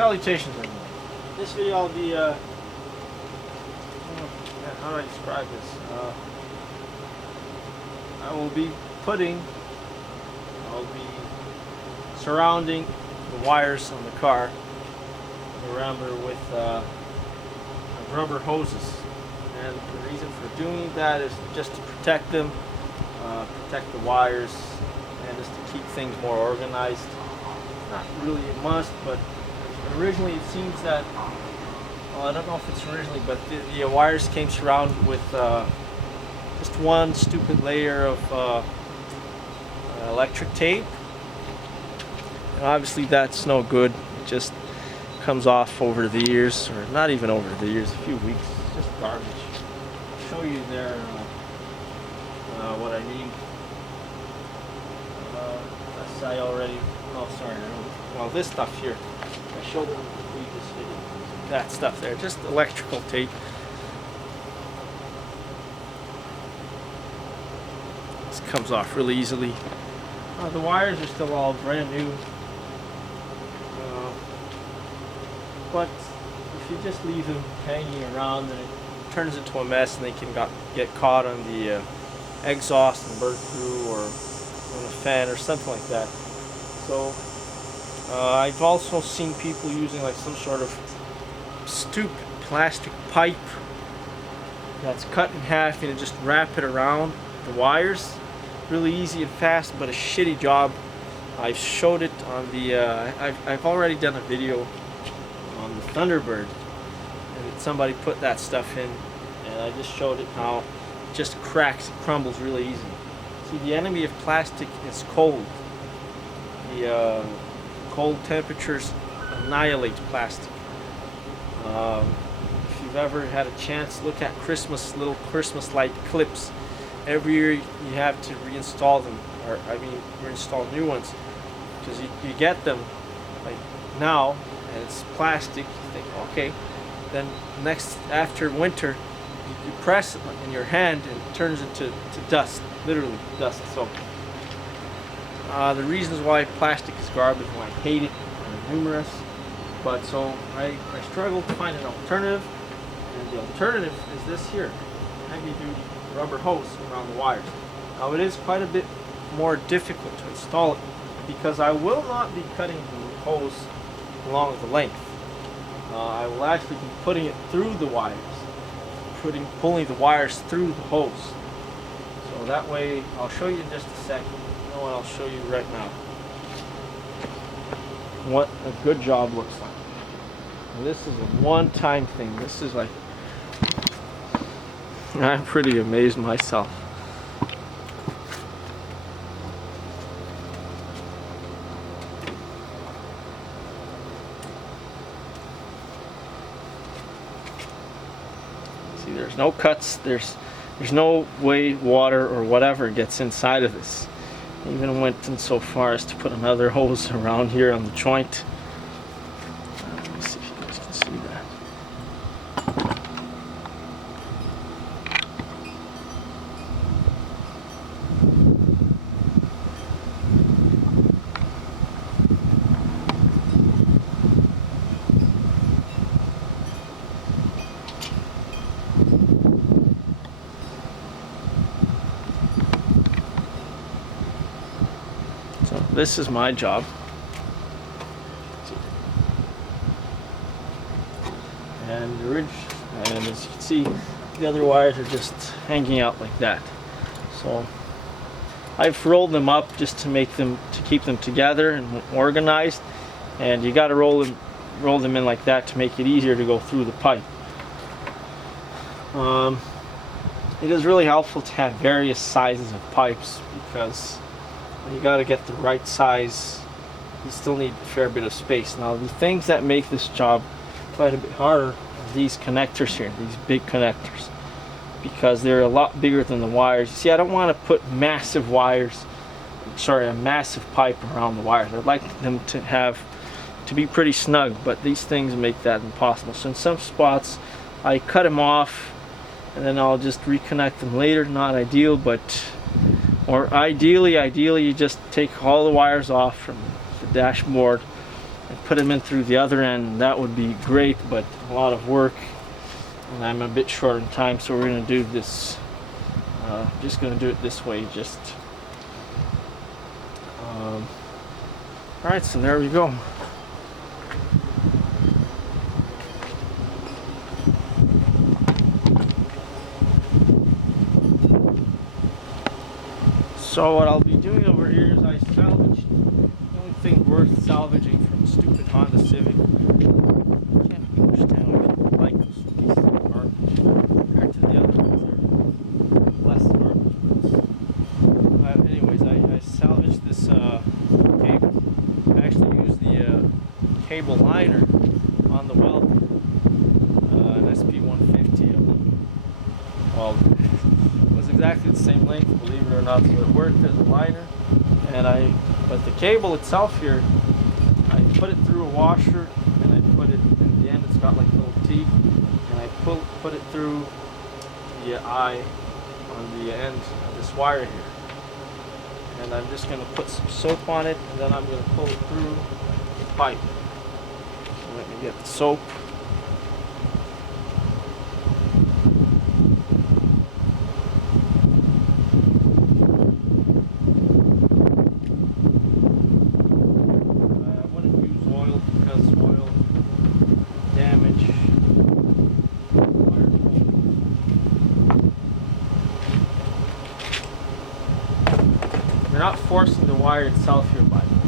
Salutations, everyone. This video I'll be, how do I describe this? I'll be surrounding the wires on the car around with rubber hoses. And the reason for doing that is just to protect them, protect the wires, and just to keep things more organized. Not really a must, but originally it seems that, well, I don't know if it's originally, but the wires came surrounded with just one stupid layer of electric tape. And obviously that's no good. It just comes off over the years, or not even over the years, a few weeks. It's just garbage. I'll show you there what I mean. I already, oh sorry, well this stuff here, I showed it in the previous video. That stuff there, just electrical tape. This comes off really easily. The wires are still all brand new. But if you just leave them hanging around, then it turns into a mess and they can get caught on the exhaust and burn through, or on a fan or something like that. So I've also seen people using like some sort of stupid plastic pipe that's cut in half and just wrap it around the wires. Really easy and fast, but a shitty job. I've showed it on the I've already done a video on the Thunderbird, and somebody put that stuff in, and I just showed it how it just cracks and crumbles really easy. See, the enemy of plastic is cold. The cold temperatures annihilate plastic. If you've ever had a chance, look at little Christmas light clips. Every year you have to reinstall them, or reinstall new ones, because you get them like now, and it's plastic. You think, okay, then after winter, you press it in your hand and it turns into dust, literally dust. So the reasons why plastic is garbage, why I hate it, are numerous. But so I struggled to find an alternative, and the alternative is this here, heavy duty rubber hose around the wires. Now it is quite a bit more difficult to install it, because I will not be cutting the hose along the length. I will actually be putting it through the wires, pulling the wires through the hose. So that way, I'll show you in just a second. You know what, I'll show you right now what a good job looks like. And this is a one-time thing. This is like, I'm pretty amazed myself. See, there's no cuts, there's no way water or whatever gets inside of this. I even went in so far as to put another hose around here on the joint. Let me see if you guys can see that. So this is my job. And as you can see, the other wires are just hanging out like that. So I've rolled them up just to keep them together and organized. And you got to roll them in like that to make it easier to go through the pipe. It is really helpful to have various sizes of pipes, because you got to get the right size. You still need a fair bit of space. Now, the things that make this job quite a bit harder are these connectors here, these big connectors, because they're a lot bigger than the wires. You see, I don't want to put a massive pipe around the wires. I'd like them to be pretty snug, but these things make that impossible. So in some spots, I cut them off, and then I'll just reconnect them later. Not ideal, but or ideally you just take all the wires off from the dashboard and put them in through the other end. That would be great, but a lot of work, and I'm a bit short on time, so we're going to do this. Just going to do it this way. All right, so there we go. So what I'll be doing over here is I salvaged the only thing worth salvaging from a stupid Honda Civic. I can't understand why people like those pieces of garbage compared to the other ones. They're less garbage. But anyways, I salvaged this cable. I actually used the cable liner on the weld, an SP150 of them. Well, it was exactly the same length, believe it or not, so it worked as a liner. But the cable itself here, I put it through a washer, and I put it in the end. It's got like little teeth, and I put it through the eye on the end of this wire here. And I'm just going to put some soap on it, and then I'm going to pull it through the pipe. So let me get the soap. I wouldn't use oil because oil damage wire pull. You're not forcing the wire itself here, by the way.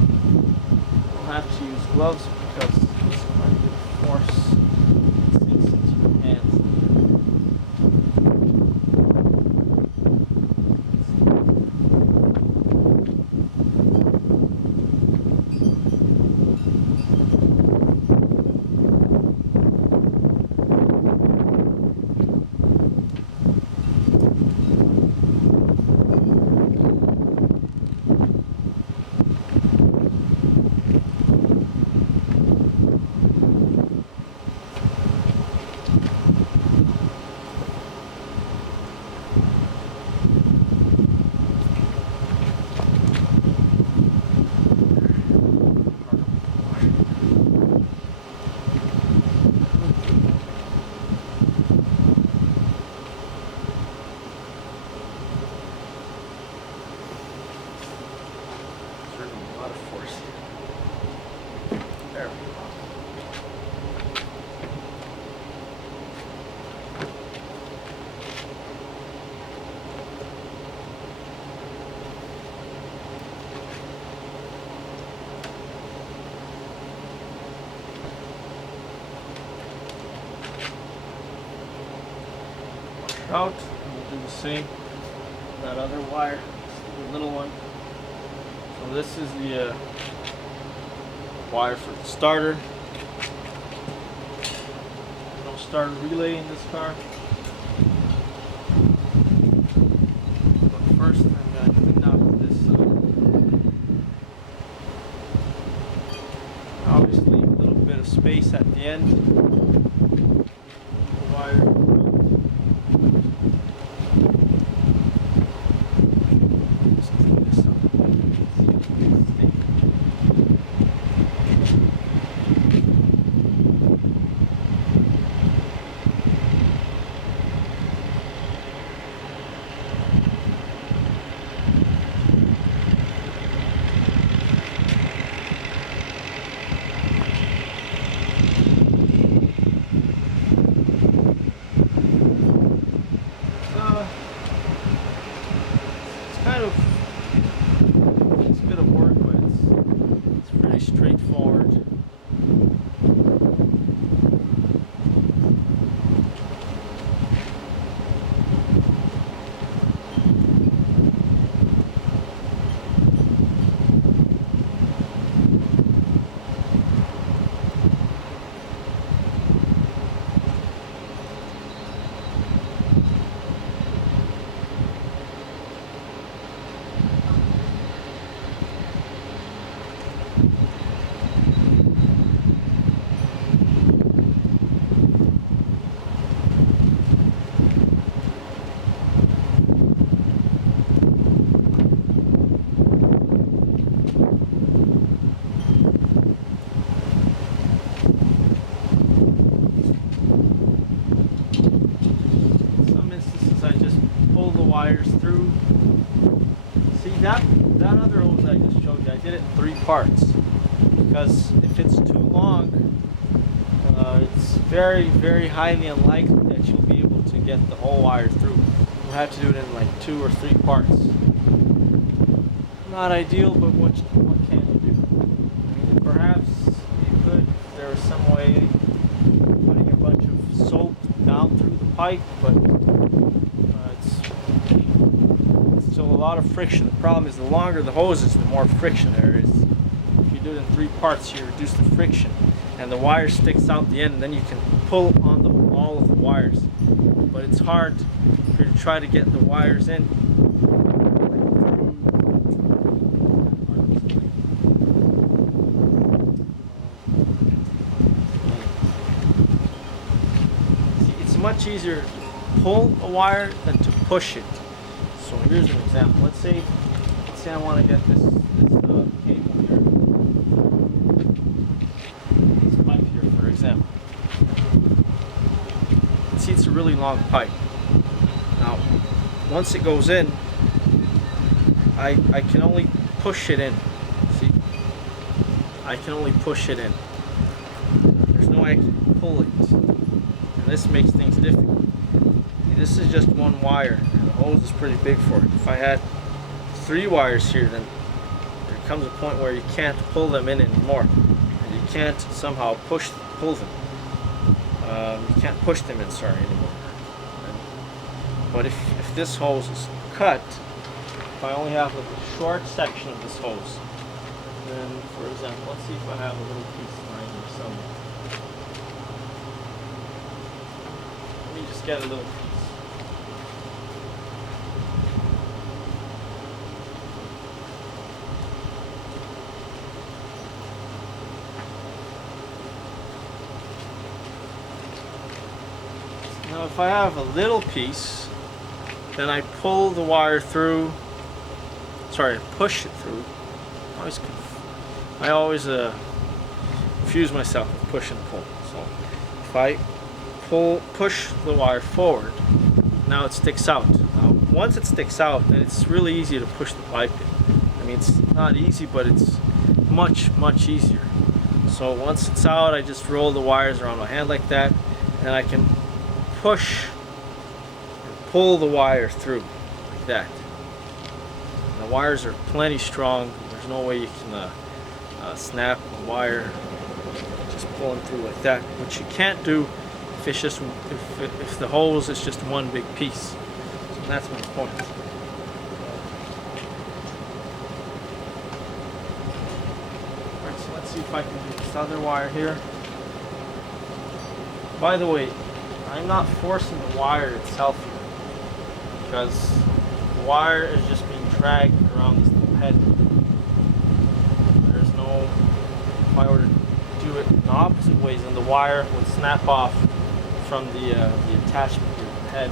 You'll have to use gloves because it's quite a bit of force sinks into your hands. A lot of force here. There we go. Wash it out, and we'll do the same with that other wire, the little one. So this is the wire for the starter. No starter relay in this car. But first I'm going to clean out this. Obviously a little bit of space at the end. The wire. It's a bit of work, but it's pretty straightforward. that other hose I just showed you, I did it in 3 parts because if it's too long, it's very, very highly unlikely that you'll be able to get the whole wire through. You'll have to do it in like 2 or 3 parts. Not ideal, but what can you do? I mean, perhaps you could, if there was some way, putting a bunch of soap down through the pipe, but it's still a lot of friction. The problem is the longer the hose is, the more friction there is. If you do it in 3 parts, you reduce the friction, and the wire sticks out the end, and then you can pull on all of the wires. But it's hard for you to try to get the wires in. It's much easier to pull a wire than to push it. So here's an example. Let's say I want to get this cable here, this pipe here, for example. See, it's a really long pipe. Now, once it goes in, I can only push it in. See, I can only push it in. There's no way I can pull it, and this makes things difficult. See, this is just 1 wire, and the hose is pretty big for it. If I had 3 wires here, then there comes a point where you can't pull them in anymore, and you can't somehow pull them. You can't push them in, sorry, anymore. But if this hose is cut, if I only have like a short section of this hose, then, for example, let's see if I have a little piece lying here somewhere. Let me just get a little piece. Now, if I have a little piece, then I pull the wire through. Sorry, I push it through. I always confuse myself with push and pull. So if I push the wire forward, now it sticks out. Now, once it sticks out, then it's really easy to push the pipe in. I mean, it's not easy, but it's much, much easier. So once it's out, I just roll the wires around my hand like that, and I can push and pull the wire through like that. And the wires are plenty strong. There's no way you can snap the wire just pulling through like that, which you can't do if it's just if the hose is just 1 big piece. So that's my point. Alright, so let's see if I can do this other wire here. By the way, I'm not forcing the wire itself here, because the wire is just being dragged around this little head. There's no, if I were to do it in the opposite ways, then the wire would snap off from the attachment here, the head,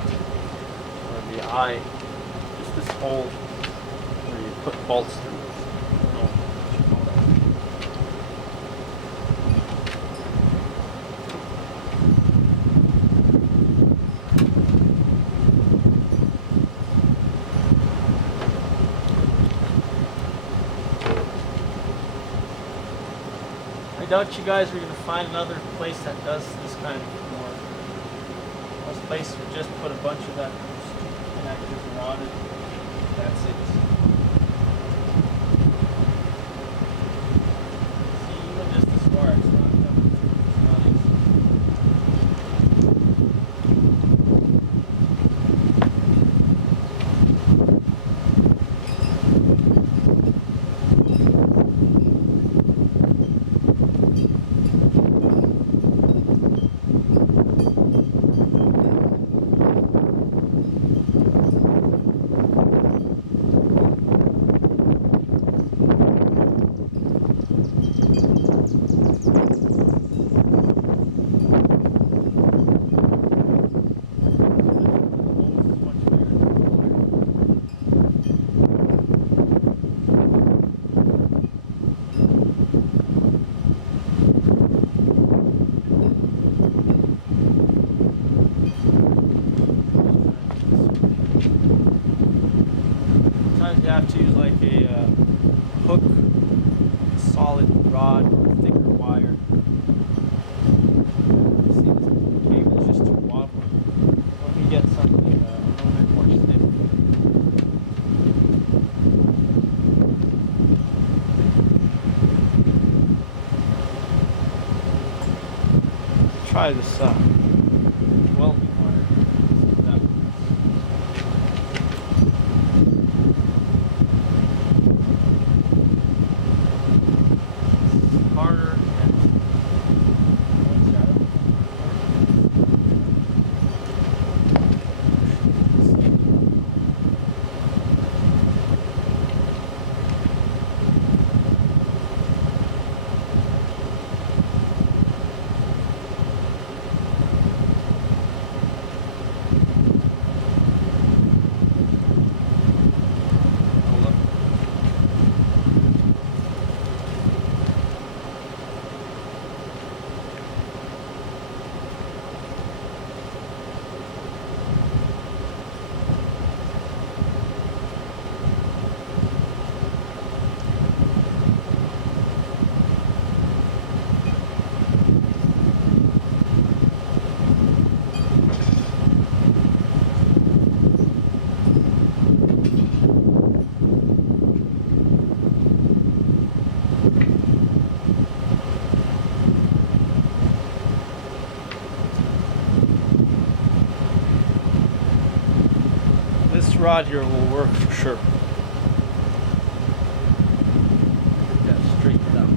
or the eye, just this hole where you put bolts through. I doubt you guys are going to find another place that does this kind of more. Most places would just put a bunch of that connectors around it. That's it. See, even just this wire, it's not coming through. It's not easy. have to use like a hook, a solid rod, or thicker wire. See, this cable is just too wobbly. Let me get something a little bit more stiff. Try this welding wire. That harder and this rod here will work for sure. Get that straightened out.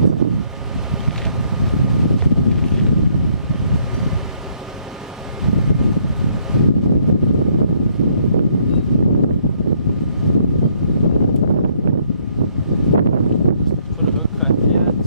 Put a hook at the end.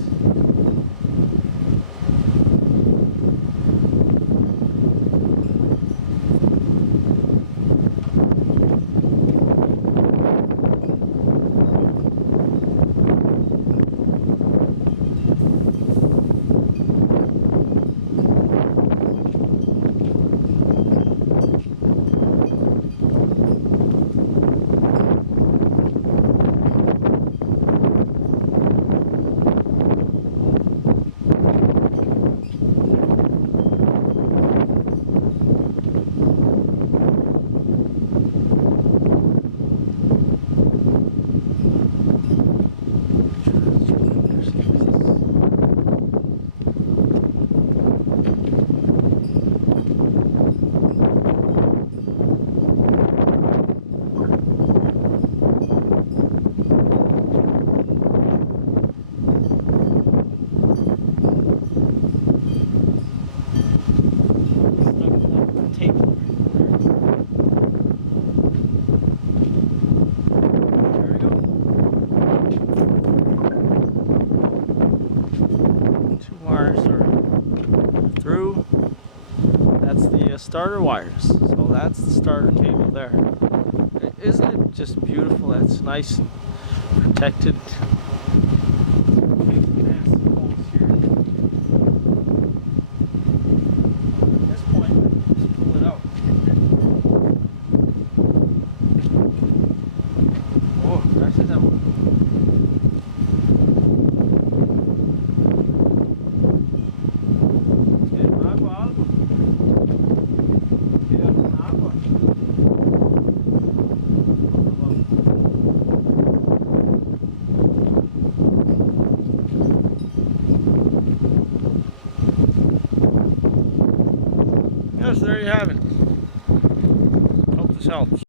Through. That's the starter wires. So that's the starter cable there. Isn't it just beautiful? That's nice and protected. At this point, just pull it out. Oh, that's that one. Yes, there you have it. Hope this helps.